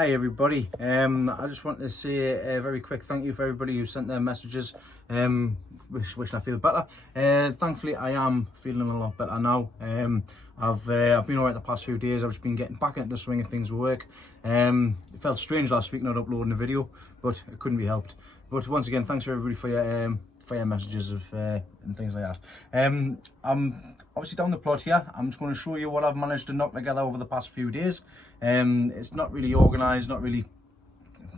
Hi everybody, I just want to say a very quick thank you for everybody who sent their messages, wishing I feel better. Thankfully I am feeling a lot better now. I've been alright the past few days. I've just been getting back into the swing of things with work. It felt strange last week not uploading a video, but it couldn't be helped. But once again, thanks for everybody for your messages of and things like that. I'm obviously down the plot here. I'm just going to show you what I've managed to knock together over the past few days. It's not really organised, not really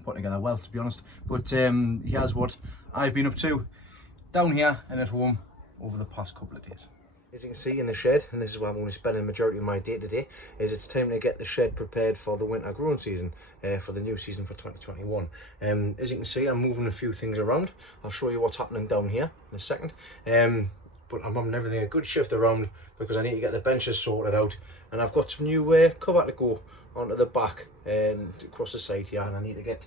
put together well, to be honest, but here's what I've been up to down here and at home over the past couple of days. As you can see in the shed, and this is where I'm going to spend the majority of my day today, is it's time to get the shed prepared for the winter growing season, for the new season for 2021. As you can see, I'm moving a few things around. I'll show you what's happening down here in a second. But I'm having everything a good shift around because I need to get the benches sorted out, and I've got some new cover to go onto the back and across the side here, and I need to get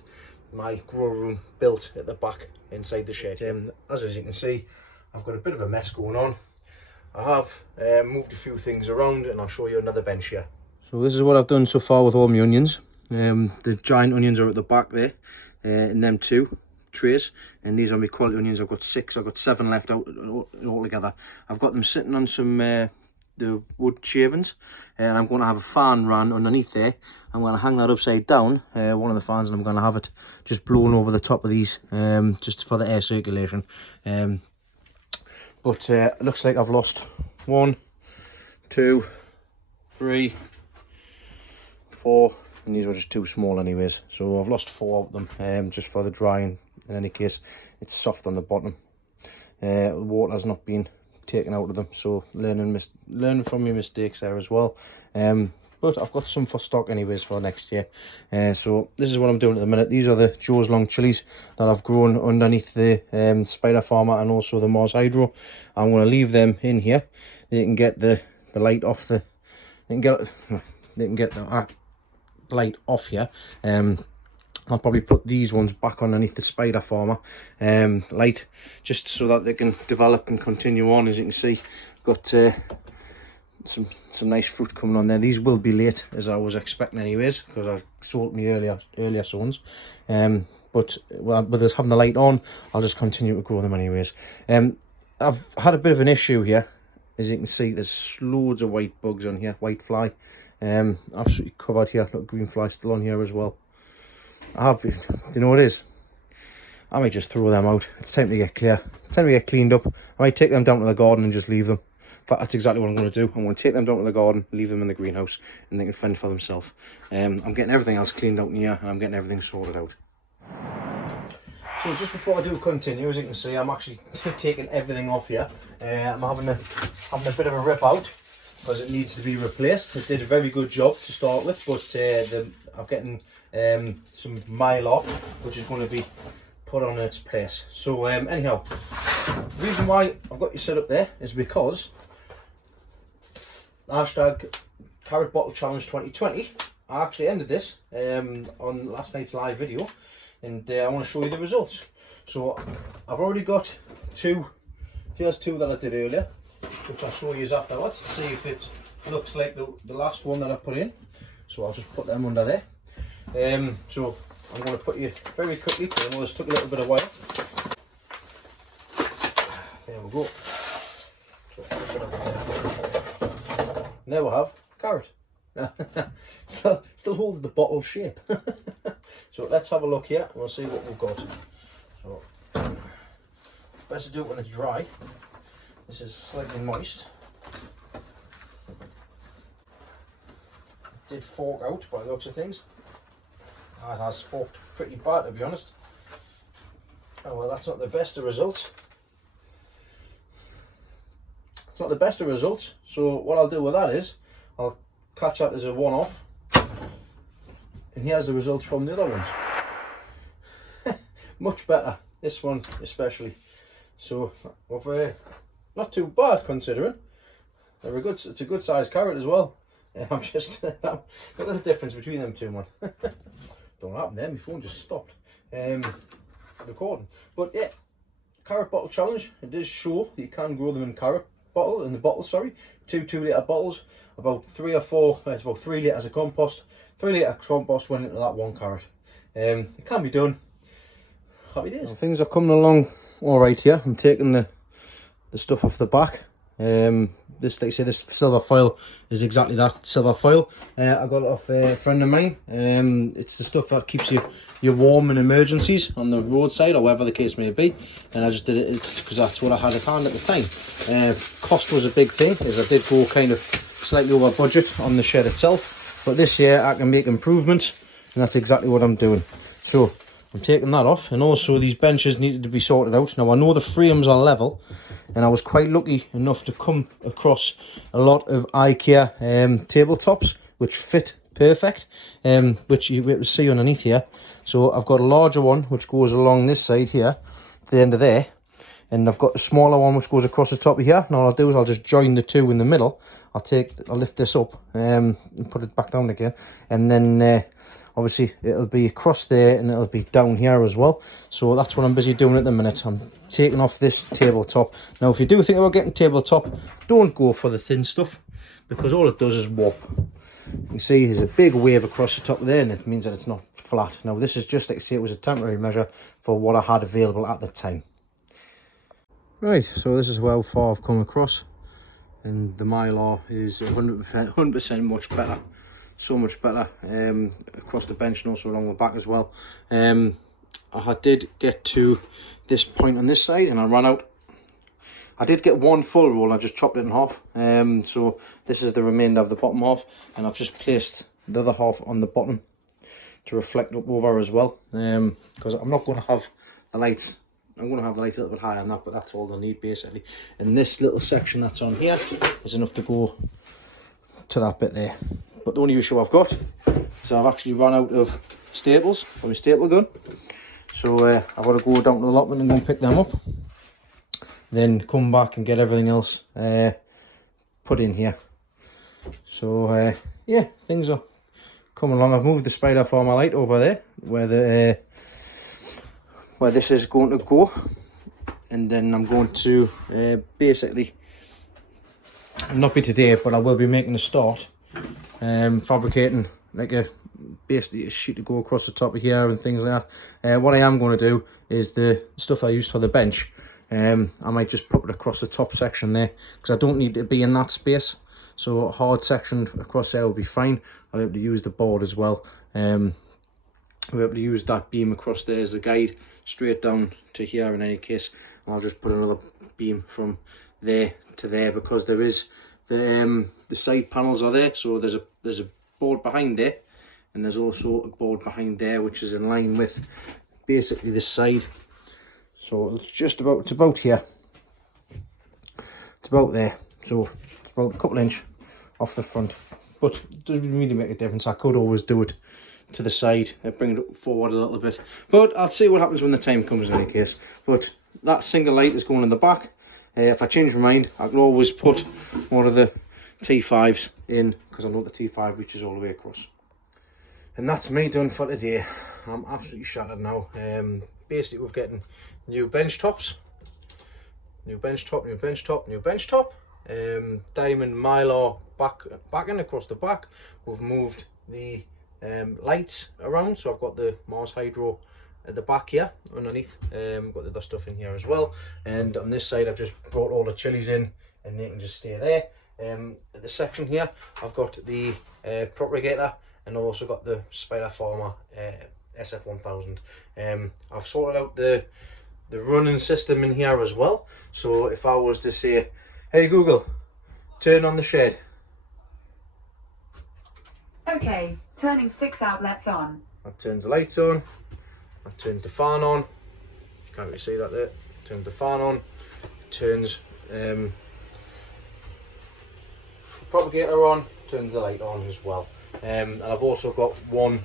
my grow room built at the back inside the shed. As you can see, I've got a bit of a mess going on. I have moved a few things around, and I'll show you another bench here. So this is what I've done so far with all my onions. The giant onions are at the back there, in them two trays, and these are my quality onions. I've got 6, I've got 7 left out altogether. I've got them sitting on some the wood shavings, and I'm going to have a fan run underneath there. I'm going to hang that upside down, one of the fans, and I'm going to have it just blown over the top of these, just for the air circulation. But it looks like I've lost 1, 2, 3, 4, and these were just too small anyways. So I've lost 4 of them, just for the drying. In any case, it's soft on the bottom. The water's not been taken out of them, so learning from your mistakes there as well. But I've got some for stock anyways for next year. So this is what I'm doing at the minute. These are the Joe's Long Chilies that I've grown underneath the Spider Farmer and also the Mars Hydro. I'm going to leave them in here. They can get the light off the. They can get the light off here. I'll probably put these ones back underneath the Spider Farmer light, just so that they can develop and continue on. As you can see, got some nice fruit coming on there. These will be late, as I was expecting anyways, because I've sold me earlier zones. But with us having the light on, I'll just continue to grow them anyways. I've had a bit of an issue here. As you can see, there's loads of white bugs on here, white fly, absolutely covered here. Look, green fly still on here as well. You know what it is? I might just throw them out. It's time to get clear. It's time to get cleaned up. I might take them down to the garden and just leave them. In fact, that's exactly what I'm going to do. I'm going to take them down to the garden, leave them in the greenhouse, and they can fend for themselves. I'm getting everything else cleaned out in here, and I'm getting everything sorted out. So just before I do continue, as you can see, I'm actually taking everything off here. I'm having a bit of a rip out because it needs to be replaced. It did a very good job to start with, but I'm getting some mylar, which is going to be put on its place. So anyhow, the reason why I've got you set up there is because hashtag Carrot Bottle Challenge 2020. I actually ended this on last night's live video, and I want to show you the results. So I've already got 2. Here's 2 that I did earlier, which I'll show you afterwards to see if it looks like the last one that I put in. So I'll just put them under there. So I'm going to put you very quickly, because I know this took a little bit of while. There we go. There we have carrot. Still holds the bottle shape. So let's have a look here and we'll see what we've got. So best to do it when it's dry. This is slightly moist. It did fork out by the looks of things. It has forked pretty bad, to be honest. Oh well, that's not the best of results. It's not the best of results, so what I'll do with that is I'll catch that as a one-off, and here's the results from the other ones. Much better, this one especially. So not too bad considering. It's a good sized carrot as well. I'm just look at the difference between them two, man. Don't happen there, my phone just stopped recording. But yeah, Carrot Bottle Challenge, it does show that you can grow them in carrot bottles, sorry, two 2-litre bottles, about 3 or 4, it's about 3 litres of compost. 3 litre compost went into that 1 carrot. It can be done. Happy days. Well, things are coming along all right here. I'm taking the stuff off the back. This, like I say, this silver foil is exactly that, silver foil. I got it off a friend of mine. It's the stuff that keeps you warm in emergencies on the roadside or wherever the case may be. And I just did it because that's what I had at hand at the time. Cost was a big thing, as I did go kind of slightly over budget on the shed itself. But this year I can make improvements, and that's exactly what I'm doing. So I'm taking that off, and also these benches needed to be sorted out. Now I know the frames are level, and I was quite lucky enough to come across a lot of IKEA tabletops which fit perfect, which you will see underneath here. So I've got a larger one which goes along this side here to the end of there, and I've got a smaller one which goes across the top of here. And all I'll do is I'll just join the two in the middle. I'll lift this up and put it back down again, and then obviously it'll be across there and it'll be down here as well. So that's what I'm busy doing at the minute. I'm taking off this tabletop. Now if you do think about getting tabletop, don't go for the thin stuff, because all it does is warp. You can see there's a big wave across the top there, and it means that it's not flat. Now this is just, like I say, it was a temporary measure for what I had available at the time. Right, so this is how far I've come across, and the Mylar is 100% much better. So much better across the bench and also along the back as well. I did get to this point on this side and I ran out. I did get one full roll, I just chopped it in half. So this is the remainder of the bottom half, and I've just placed the other half on the bottom to reflect up over as well. Because I'm not going to have the lights. I'm going to have the light a little bit higher than that, but that's all I need basically. And this little section that's on here is enough to go to that bit there. But the only issue I've got is I've actually run out of staples for my staple gun. So I've got to go down to the allotment and go and pick them up. Then come back and get everything else put in here. So yeah, things are coming along. I've moved the spider farmer light over there where this is going to go, and then I'm going to basically, not be today, but I will be making a start fabricating like basically a sheet to go across the top of here and things like that. What I am going to do is the stuff I used for the bench, I might just put it across the top section there, because I don't need to be in that space. So a hard section across there will be fine. I'll be able to use the board as well. I'll be able to use that beam across there as a guide straight down to here in any case, and I'll just put another beam from there to there, because there is the side panels are there. So there's a board behind there, and there's also a board behind there which is in line with basically this side. So it's about here, it's about there, so it's about a couple inch off the front, but it doesn't really make a difference. I could always do it to the side and bring it forward a little bit, but I'll see what happens when the time comes in any case. But that single light is going in the back. If I change my mind, I can always put one of the T5s in, because I know the T5 reaches all the way across. And that's me done for today. I'm absolutely shattered now. Basically we're getting new bench tops, new bench top, diamond Mylar backing across the back. We've moved the lights around, so I've got the Mars Hydro at the back here underneath. Got the other stuff in here as well, and on this side I've just brought all the chilies in and they can just stay there. At the section here I've got the propagator, and I've also got the Spider Farmer SF1000. I've sorted out the running system in here as well. So if I was to say, hey Google, turn on the shed. Okay, turning 6 outlets on. That turns the lights on, that turns the fan on. Can't really see that there. Turns the fan on, turns propagator on, turns the light on as well. And I've also got one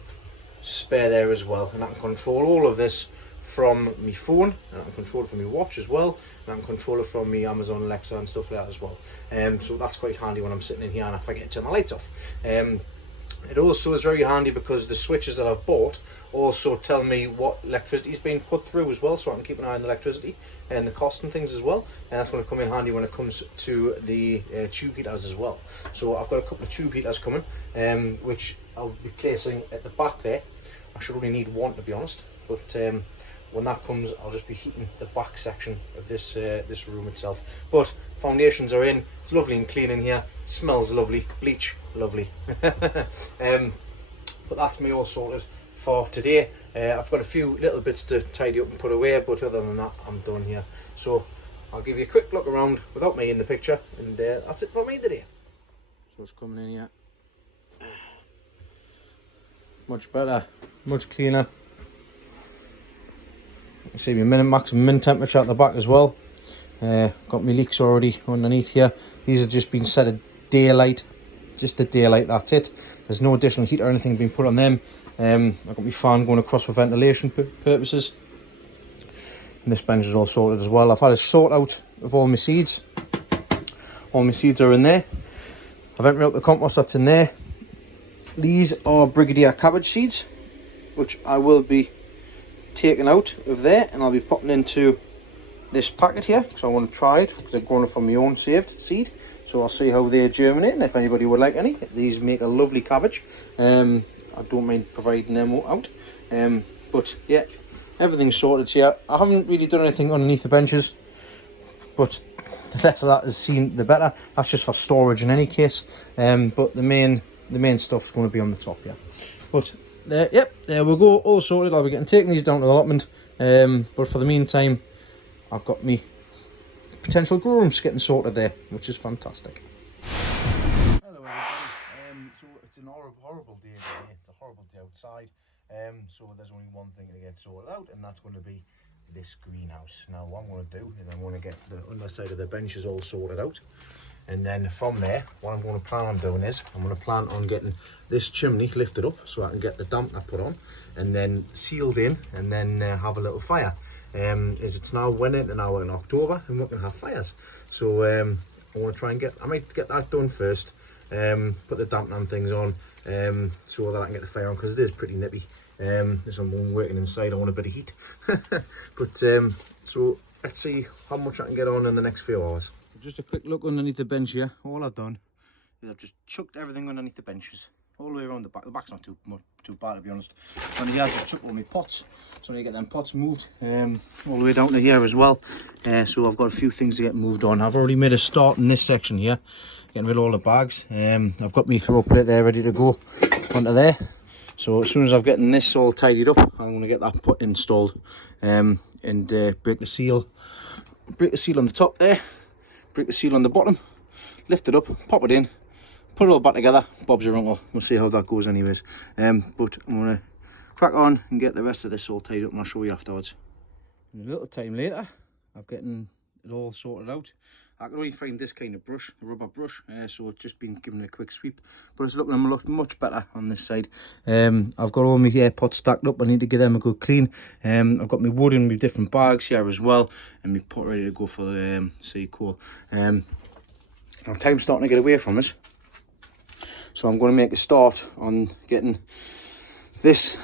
spare there as well, and I can control all of this from my phone, and I can control it from my watch as well, and I can control it from my Amazon Alexa and stuff like that as well. So that's quite handy when I'm sitting in here and I forget to turn my lights off. It also is very handy because the switches that I've bought also tell me what electricity is being put through as well, so I can keep an eye on the electricity and the cost and things as well. And that's going to come in handy when it comes to the tube heaters as well. So I've got a couple of tube heaters coming, which I'll be placing at the back there. I should only need one, to be honest, but when that comes, I'll just be heating the back section of this this room itself. But foundations are in. It's lovely and clean in here. Smells lovely. Bleach, lovely. But that's me all sorted for today. I've got a few little bits to tidy up and put away, but other than that, I'm done here. So I'll give you a quick look around without me in the picture, and that's it for me today. So it's coming in here. Much better, much cleaner. You see my maximum min temperature at the back as well. Got my leaks already underneath here. These have just been set at daylight, just the daylight, that's it. There's no additional heat or anything being put on them. I've got my fan going across for ventilation purposes. And this bench is all sorted as well. I've had a sort out of all my seeds. All my seeds are in there. I've emptied out the compost that's in there. These are Brigadier cabbage seeds, which I will be taking out of there, and I'll be popping into this packet here because I want to try it, because I've grown it from my own saved seed. So I'll see how they germinate, and if anybody would like any. These make a lovely cabbage. I don't mind providing them out. But yeah, everything's sorted here. I haven't really done anything underneath the benches, but the less of that is seen, the better. That's just for storage in any case. But the main stuff's going to be on the top, yeah. But yep, there we go, all sorted. I'll be taking these down to the allotment. But for the meantime, I've got me potential grow rooms getting sorted there, which is fantastic. Hello everybody. So it's an horrible day today. It's a horrible day outside. So there's only one thing to get sorted out, and that's going to be this greenhouse. Now what I'm going to do is I'm going to get the underside of the benches all sorted out, and then from there what I'm going to plan on doing is I'm going to plan on getting this chimney lifted up so I can get the dampener put on and then sealed in, and then have a little fire. As it's now went into now in October, and we're going to have fires, so I want to try and I might get that done first, put the dampener and things on, so that I can get the fire on, because it is pretty nippy. As I'm working inside, I want a bit of heat. But so let's see how much I can get on in the next few hours. Just a quick look underneath the bench here. All I've done is I've just chucked everything underneath the benches, all the way around the back. The back's not too bad, to be honest. And here I've just chucked all my pots, so I need to get them pots moved all the way down to here as well. So I've got a few things to get moved on. I've already made a start in this section here, getting rid of all the bags. I've got my throw plate there ready to go onto there. So as soon as I've gotten this all tidied up, I'm going to get that put installed, and break the seal on the top there, break the seal on the bottom, lift it up, pop it in, put it all back together. Bob's your uncle. We'll see how that goes anyways. But I'm going to crack on and get the rest of this all tidied up, and I'll show you afterwards. And a little time later, I've gotten it all sorted out. I can only find this kind of brush, a rubber brush, so it's just been given a quick sweep, but it's looking much better on this side. I've got all my pots stacked up. I need to give them a good clean. I've got my wood in my different bags here as well, and my pot ready to go for the sea core. Now time's starting to get away from us, so I'm going to make a start on getting this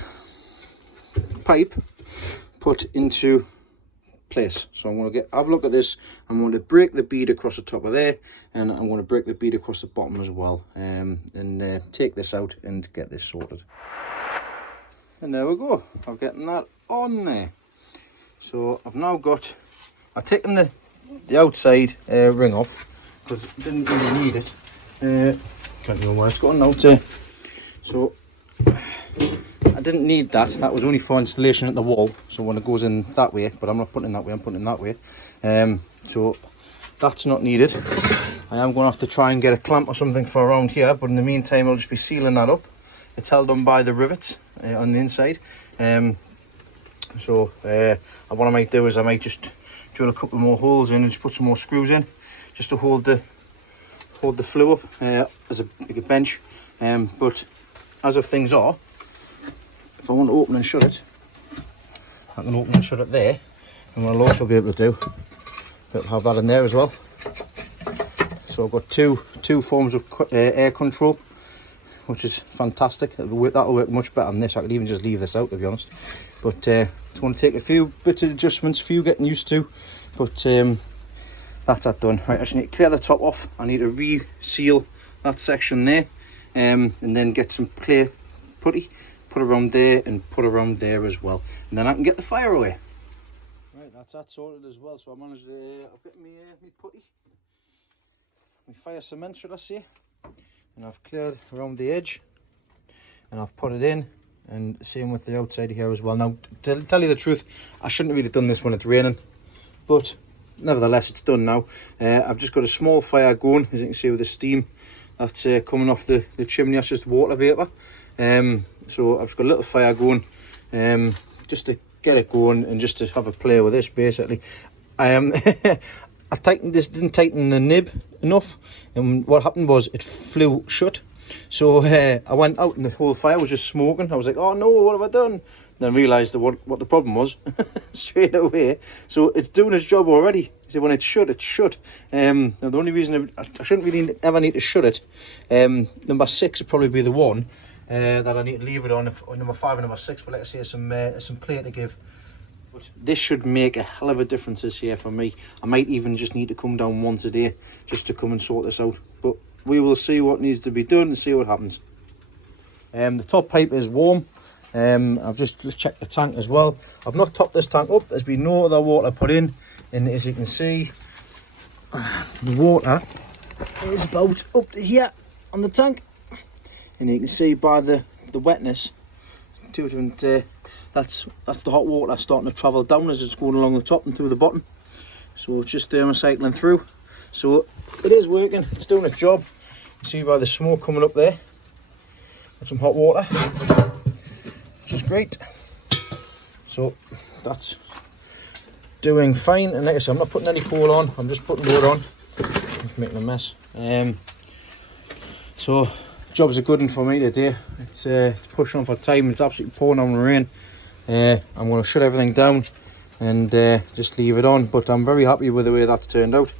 pipe put into place. So I'm going to have a look at this. I'm going to break the bead across the top of there, and I'm going to break the bead across the bottom as well, and take this out and get this sorted. And there we go, I've gotten that on there. So I've taken the outside ring off because I didn't really need it. Can't know where it's going now to. So I didn't need that. That was only for installation at the wall, so when it goes in that way, but I'm not putting it that way, I'm putting it that way. So that's not needed. I am going to have to try and get a clamp or something for around here, but in the meantime I'll just be sealing that up. It's held on by the rivets on the inside. So what I might do is I might just drill a couple more holes in and just put some more screws in, just to hold the flue up as a bench. But as of things are, if I want to open and shut it, I can open and shut it there, and what I'll also be able to do, I'll have that in there as well. So I've got two forms of air control. which is fantastic. That'll work much better than this. I could even just leave this out, to be honest. But it's going to take a few bits of adjustments, a few getting used to. But that's that done. Right, I just need to clear the top off. I need to reseal that section there, and then get some clear putty, put around there and put around there as well. And then I can get the fire away. Right, that's that sorted as well. So I managed to, I've got me putty, my fire cement, should I say. And I've cleared around the edge and I've put it in, and same with the outside here as well. Now, to tell you the truth, I shouldn't have really done this when it's raining, but nevertheless it's done now. I've just got a small fire going, as you can see, with the steam that's coming off the chimney. That's just water vapour. So I've just got a little fire going, just to get it going and just to have a play with this basically. I tightened this, didn't tighten the nib enough, and what happened was it flew shut. So I went out and the whole fire was just smoking. I was like, oh no, what have I done? Then realised what the problem was straight away. So it's doing its job already. So when it's shut, it's shut. Now the only reason I shouldn't really ever need to shut it, number 6 would probably be the one that I need to leave it on, number 5 and number 6. But like I say, some play to give. But this should make a hell of a difference this year for me. I might even just need to come down once a day just to come and sort this out. But we will see what needs to be done and see what happens. The top pipe is warm. I've just checked the tank as well. I've not topped this tank up. There's been no other water put in. And as you can see, the water is about up to here on the tank. And you can see by the wetness, that's the hot water starting to travel down as it's going along the top and through the bottom. So it's just thermocycling through. So it is working, it's doing its job. You see by the smoke coming up there, got some hot water, which is great. So that's doing fine. And like I said, I'm not putting any coal on, I'm just putting water on. Just making a mess. So job's a good one for me today. It's pushing on for time. It's absolutely pouring on rain. I'm going to shut everything down and just leave it on, but I'm very happy with the way that's turned out.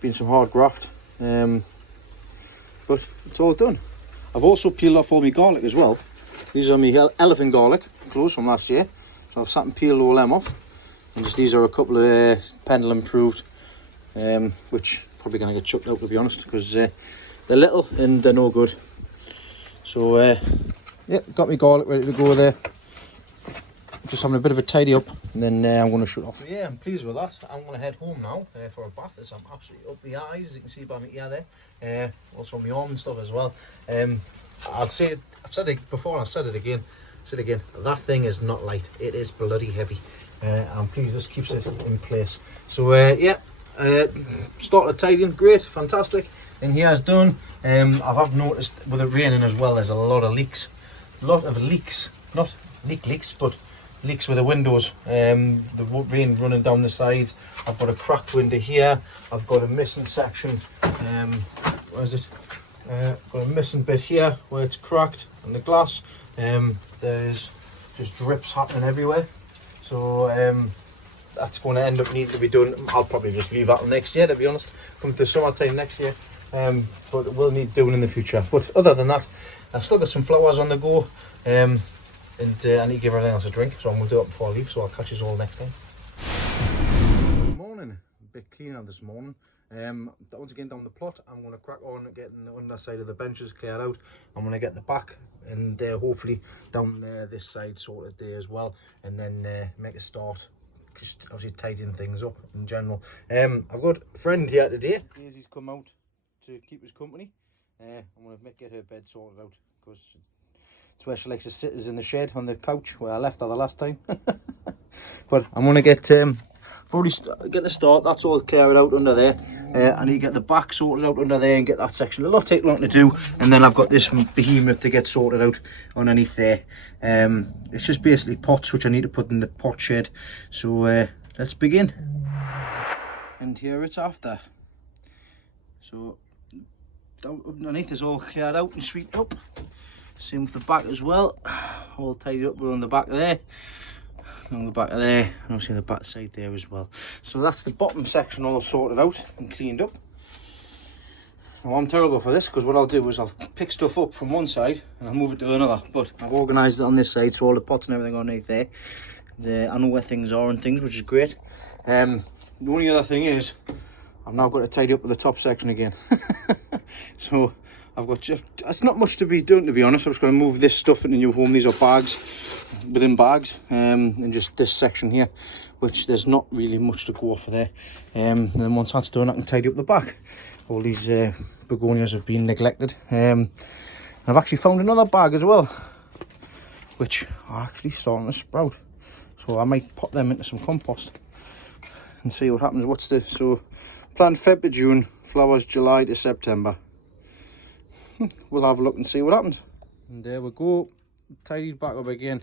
Been some hard graft, but it's all done. I've also peeled off all my garlic as well. These are my elephant garlic cloves from last year, so I've sat and peeled all them off. And just these are a couple of Pendle improved, which probably going to get chucked out, to be honest, because they're little and they're no good. So yeah, got my garlic ready to go there. Just having a bit of a tidy up, and then I'm going to shoot off. So yeah, I'm pleased with that. I'm going to head home now for a bath, as I'm absolutely up the eyes, as you can see by my ear there. Also my arm and stuff as well. I've said it before and I've said it again. That thing is not light. It is bloody heavy. I'm pleased this keeps it in place. So yeah, started tidying, great, fantastic. And here is done. I've noticed with it raining as well, there's a lot of leaks. Not leaks, but leaks with the windows. The rain running down the sides. I've got a cracked window here. I've got a missing section. Where is it? Got a missing bit here where it's cracked on the glass. There's just drips happening everywhere. So that's going to end up needing to be done. I'll probably just leave that till next year, to be honest. Come to summertime next year. But it will need doing in the future. But other than that, I've still got some flowers on the go. And I need to give everything else a drink, so I'm going to do it before I leave, so I'll catch you all next time. Good morning. A bit cleaner this morning. Once again down the plot, I'm going to crack on getting the underside of the benches cleared out. I'm going to get the back and hopefully down this side sorted there as well, and then make a start, just obviously tidying things up in general. I've got a friend here today. Daisy's come out to keep us company. I'm going to get her bed sorted out, because it's where she likes to sit, is in the shed on the couch where I left her the last time. But I'm going to get a start. That's all cleared out under there. I need to get the back sorted out under there and get that section. It'll not take long to do, and then I've got this behemoth to get sorted out underneath there. It's just basically pots which I need to put in the pot shed. So let's begin. And here it's after. So underneath is all cleared out and swept up. Same with the back as well, all tidied up on the back there, on the back of there, and obviously the back side there as well. So that's the bottom section all sorted out and cleaned up. Now I'm terrible for this, because what I'll do is I'll pick stuff up from one side and I'll move it to another, but I've organised it on this side, so all the pots and everything underneath there. I know where things are and things, which is great. The only other thing is I've now got to tidy up with the top section again. So I've got just, it's not much to be done, to be honest. I'm just going to move this stuff into new home. These are bags within bags, and just this section here, which there's not really much to go off of there. And then once that's done, I can tidy up the back. All these begonias have been neglected. I've actually found another bag as well, which are actually starting to sprout. So I might pop them into some compost and see what happens. What's the, so plant Feb to June, flowers July to September. We'll have a look and see what happens. And there we go, tidied back up again.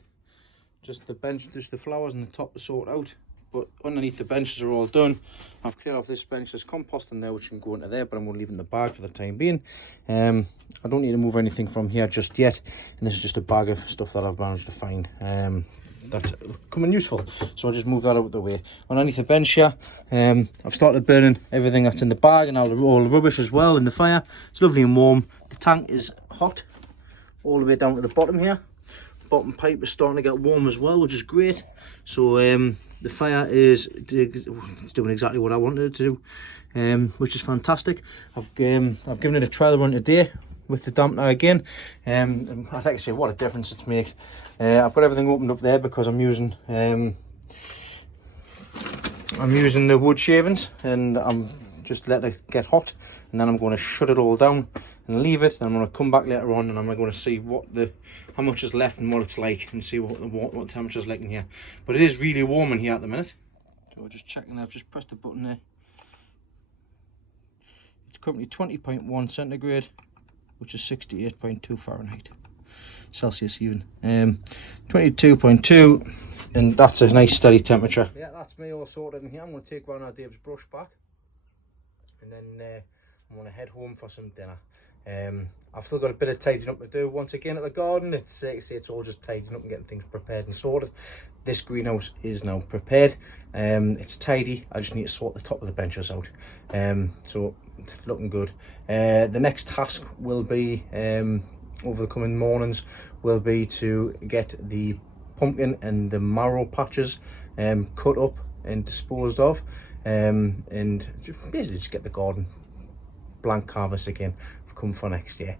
Just the bench, just the flowers and the top to sort out. But underneath the benches are all done. I've cleared off this bench. There's compost in there which can go into there, but I'm going to leave in the bag for the time being. I don't need to move anything from here just yet. And this is just a bag of stuff that I've managed to find that's coming useful. So I'll just move that out of the way. Underneath the bench here, I've started burning everything that's in the bag and all the rubbish as well in the fire. It's lovely and warm. The tank is hot all the way down to the bottom here. Bottom pipe is starting to get warm as well, which is great. So the fire is doing exactly what I wanted it to do, which is fantastic. I've given it a trial run today with the dampener again. And I think I say what a difference it's made. I've got everything opened up there because I'm using the wood shavings, and I'm just let it get hot, and then I'm going to shut it all down and leave it. And I'm going to come back later on and I'm going to see how much is left and what it's like, and see what the temperature is like in here. But it is really warm in here at the minute. So just checking there, I've just pressed the button there. It's currently 20.1 centigrade, which is 68.2 Fahrenheit. Celsius even. 22.2, and that's a nice steady temperature. Yeah, that's me all sorted in here. I'm going to take round our Dave's brush back, and then I'm going to head home for some dinner. I've still got a bit of tidying up to do once again at the garden. It's all just tidying up and getting things prepared and sorted. This greenhouse is now prepared. It's tidy. I just need to sort the top of the benches out. So it's looking good. The next task will be over the coming mornings will be to get the pumpkin and the marrow patches cut up and disposed of, and basically just get the garden blank canvas again, come for next year.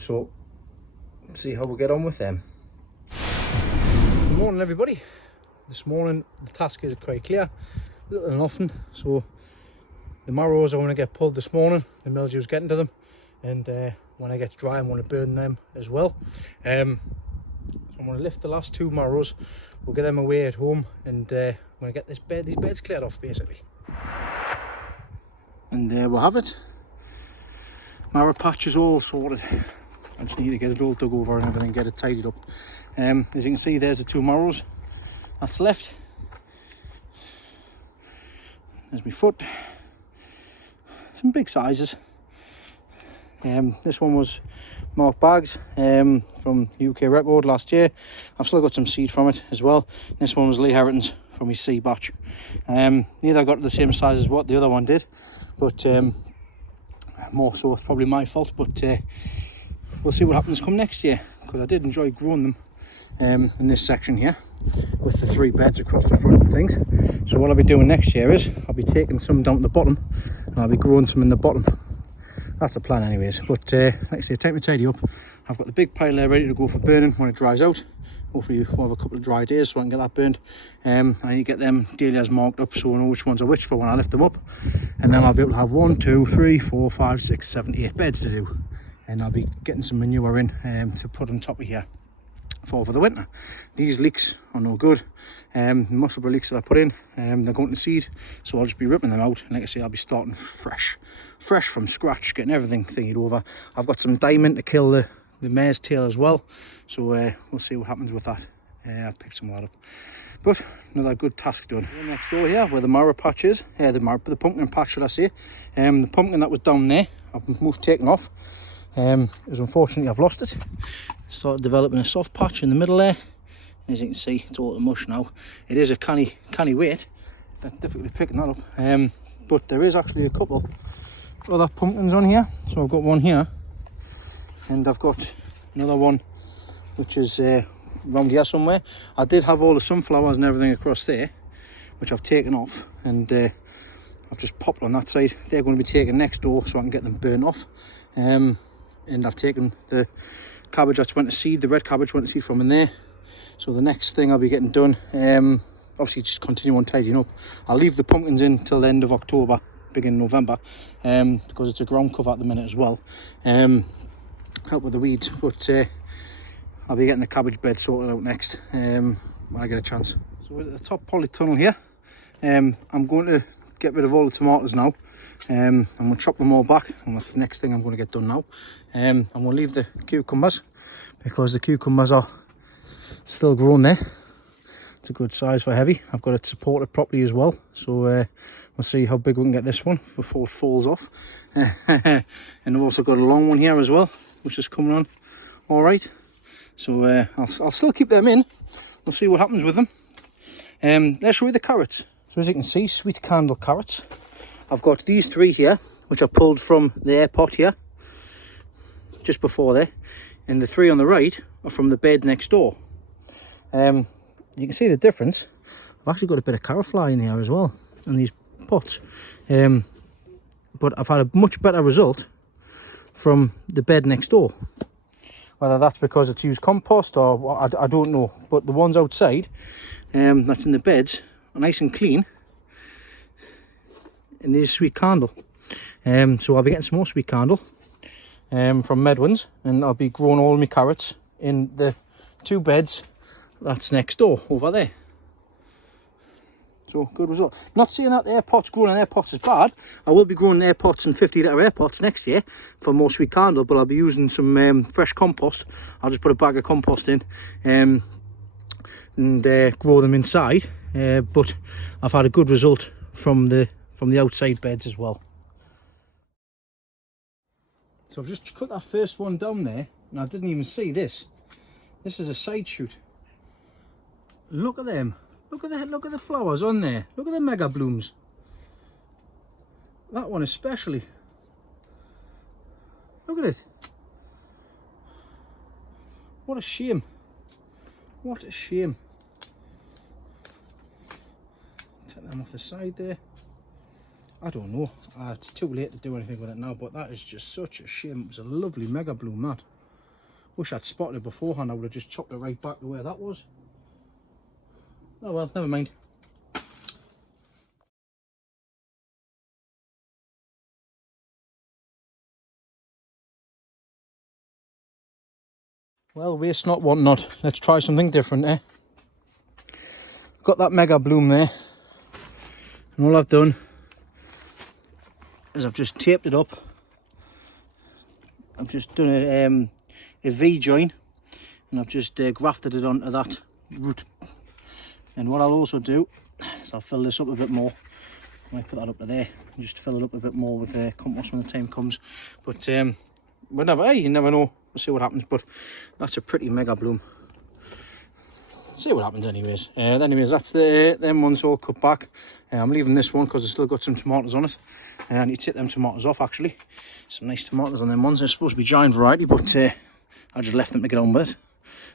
So see how we get on with them. Good morning everybody. This morning the task is quite clear, little and often. So the marrows I want to get pulled this morning, the mildew's getting to them, and when I get dry I want to burn them as well. I'm going to lift the last two marrows, we'll get them away at home, and I'm going to get these beds cleared off basically. And there we'll have it. Marrow patch is all sorted. I just need to get it all dug over and everything, get it tidied up. As you can see, there's the two marrows that's left. There's my foot. Some big sizes. This one was Mark Bags from UK Record last year. I've still got some seed from it as well. This one was Lee Harrington's from his seed batch. Neither got the same size as what the other one did, but more so it's probably my fault. But we'll see what happens come next year, because I did enjoy growing them in this section here with the 3 beds across the front and things. So what I'll be doing next year is I'll be taking some down to the bottom and I'll be growing some in the bottom. That's the plan anyways. But like I say, time to tidy up. I've got the big pile there ready to go for burning when it dries out. Hopefully we'll have a couple of dry days so I can get that burned. I need to get them dahlias marked up so I know which ones are which for when I lift them up. And then I'll be able to have 1, 2, 3, 4, 5, 6, 7, 8 beds to do. And I'll be getting some manure in to put on top of here for the winter. These leeks are no good. Most of the leeks that I put in, they're going to seed, so I'll just be ripping them out, and like I say, I'll be starting fresh from scratch, getting everything thingied over. I've got some diamond to kill the mare's tail as well, so we'll see what happens with that. I'll pick some of that up. But another good task done. Next door here, where the marrow patch is, the pumpkin patch should I say. The pumpkin that was down there, I've taken off. Is unfortunately I've lost it. Started developing a soft patch in the middle there. As you can see, it's all the mush now. It is a canny weight. Difficulty picking that up. But there is actually a couple other pumpkins on here. So I've got one here, and I've got another one which is around here somewhere. I did have all the sunflowers and everything across there, which I've taken off, and I've just popped on that side. They're going to be taken next door so I can get them burnt off. And I've taken the cabbage that's went to seed, the red cabbage went to seed from in there. So the next thing I'll be getting done, obviously just continue on tidying up. I'll leave the pumpkins in till the end of October, beginning November, because it's a ground cover at the minute as well. Help with the weeds, but I'll be getting the cabbage bed sorted out next when I get a chance. So we're at the top polytunnel here. I'm going to get rid of all the tomatoes now. I'm going to chop them all back, and that's the next thing I'm going to get done now. I'm going to leave the cucumbers because the cucumbers are still growing there. It's a good size for heavy. I've got it supported properly as well, so we'll see how big we can get this one before it falls off. And I've also got a long one here as well, which is coming on all right. So I'll still keep them in. We'll see what happens with them. Let's show you the carrots. So as you can see, sweet candle carrots. I've got these three here, which I pulled from the air pot here, just before there. And the three on the right are from the bed next door. You can see the difference. I've actually got a bit of carrot fly in here as well, in these pots. But I've had a much better result from the bed next door. Whether that's because it's used compost or what, I don't know. But the ones outside, that's in the beds, are nice and clean. And there's sweet candle. So I'll be getting some more sweet candle from Medwin's, and I'll be growing all my carrots in the two beds that's next door over there. So good result. Not saying that the air pots, growing in air pots is bad. I will be growing air pots and 50-litre air pots next year for more sweet candle, but I'll be using some fresh compost. I'll just put a bag of compost in and grow them inside. But I've had a good result from the outside beds as well. So I've just cut that first one down there, and I didn't even see this. This is a side shoot. Look at them. Look at the flowers on there. Look at the mega blooms. That one especially. Look at it. What a shame. What a shame. Take them off the side there. I don't know. It's too late to do anything with it now, but that is just such a shame. It was a lovely mega bloom, that. Wish I'd spotted it beforehand. I would have just chopped it right back to where that was. Oh well, never mind. Well, waste not, want not. Let's try something different, eh? Got that mega bloom there, and all I've done is I've just taped it up. I've just done a V join, and I've just grafted it onto that root. And what I'll also do is I'll fill this up a bit more. I might put that up to there and just fill it up a bit more with compost when the time comes. But whenever, hey, you never know. We'll see what happens. But that's a pretty mega bloom. See what happens anyways. Anyways, that's them ones all cut back. I'm leaving this one because it's still got some tomatoes on it. I need to take them tomatoes off actually. Some nice tomatoes on them ones. They're supposed to be giant variety, but I just left them to get on with it.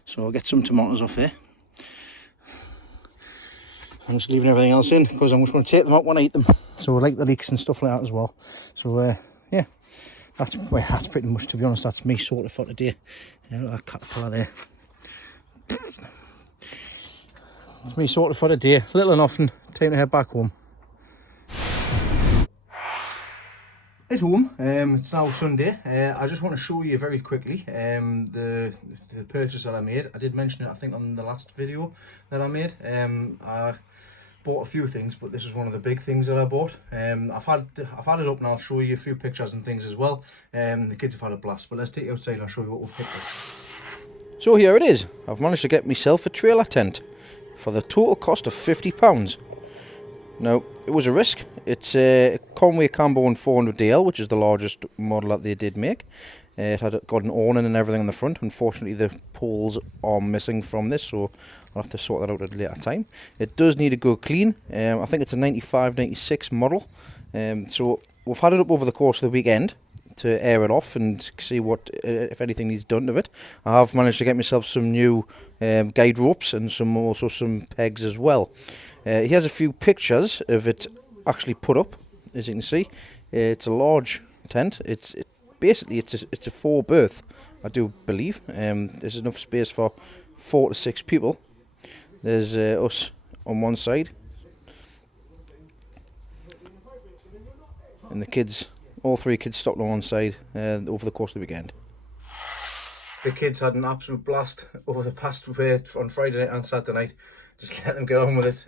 So I'll get some tomatoes off there. I'm just leaving everything else in because I'm just going to take them out when I eat them. So I like the leeks and stuff like that as well. So yeah, that's pretty much, to be honest, that's me sorted for today. That caterpillar there. It's me sorted for today. Little and often, time to head back home. At home, it's now Sunday. I just want to show you very quickly the purchase that I made. I did mention it, I think, on the last video that I made. I bought a few things, but this is one of the big things that I bought. I've had it up and I'll show you a few pictures and things as well. The kids have had a blast, but let's take you outside and I'll show you what we've picked up. So here it is. I've managed to get myself a trailer tent for the total cost of £50. Now, it was a risk. It's a Conway Camborne 400DL, which is the largest model that they did make. It had got an awning and everything on the front. Unfortunately, the poles are missing from this, so I'll have to sort that out at a later time. It does need to go clean. I think it's a 95-96 model. So we've had it up over the course of the weekend to air it off and see what, if anything, needs done to it. I have managed to get myself some new guide ropes and also some pegs as well. He has a few pictures of it actually put up, as you can see. It's a large tent. Basically it's a 4-berth, I do believe. There's enough space for 4 to 6 people. There's us on one side, and the kids, all 3 kids stopped on one side over the course of the weekend. The kids had an absolute blast over the past week on Friday night and Saturday night. Just let them get on with it.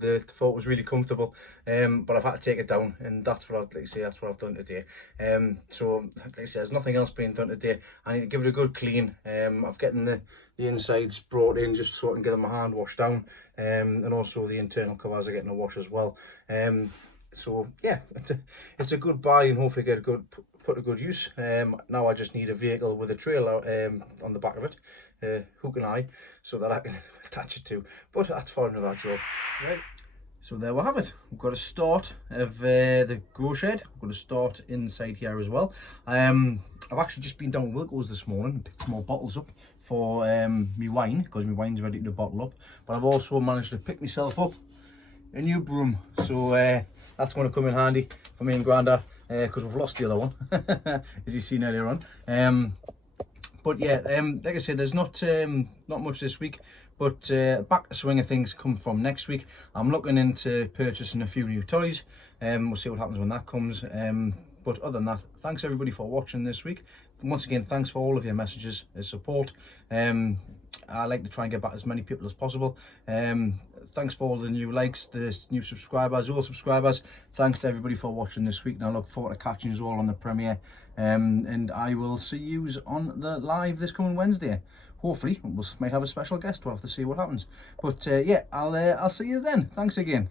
The thought was really comfortable, but I've had to take it down, and that's what that's what I've done today. So like I say, there's nothing else being done today. I need to give it a good clean. I've getting the insides brought in just so I can get them my hand washed down, and also the internal covers are getting a wash as well. So yeah, it's a good buy, and hopefully get a good put to good use. Now I just need a vehicle with a trailer on the back of it, hook and eye, so that I can attach it to. But that's for another job. Right. So there we have it. We've got a start of the grow shed. We've got a start inside here as well. I've actually just been down Wilco's this morning and picked some more bottles up for me wine, because my wine's ready to bottle up. But I've also managed to pick myself up a new broom, so that's going to come in handy for me and Granda, because we've lost the other one, as you've seen earlier on. But yeah, like I said, there's not much this week, but back to swing of things come from next week. I'm looking into purchasing a few new toys. We'll see what happens when that comes. But other than that, thanks everybody for watching this week. Once again, thanks for all of your messages and support. I like to try and get back as many people as possible. Thanks for all the new likes, the new subscribers, all subscribers. Thanks to everybody for watching this week, and I look forward to catching you all on the premiere. And I will see you on the live this coming Wednesday. Hopefully, we might have a special guest. We'll have to see what happens. But yeah, I'll see you then. Thanks again.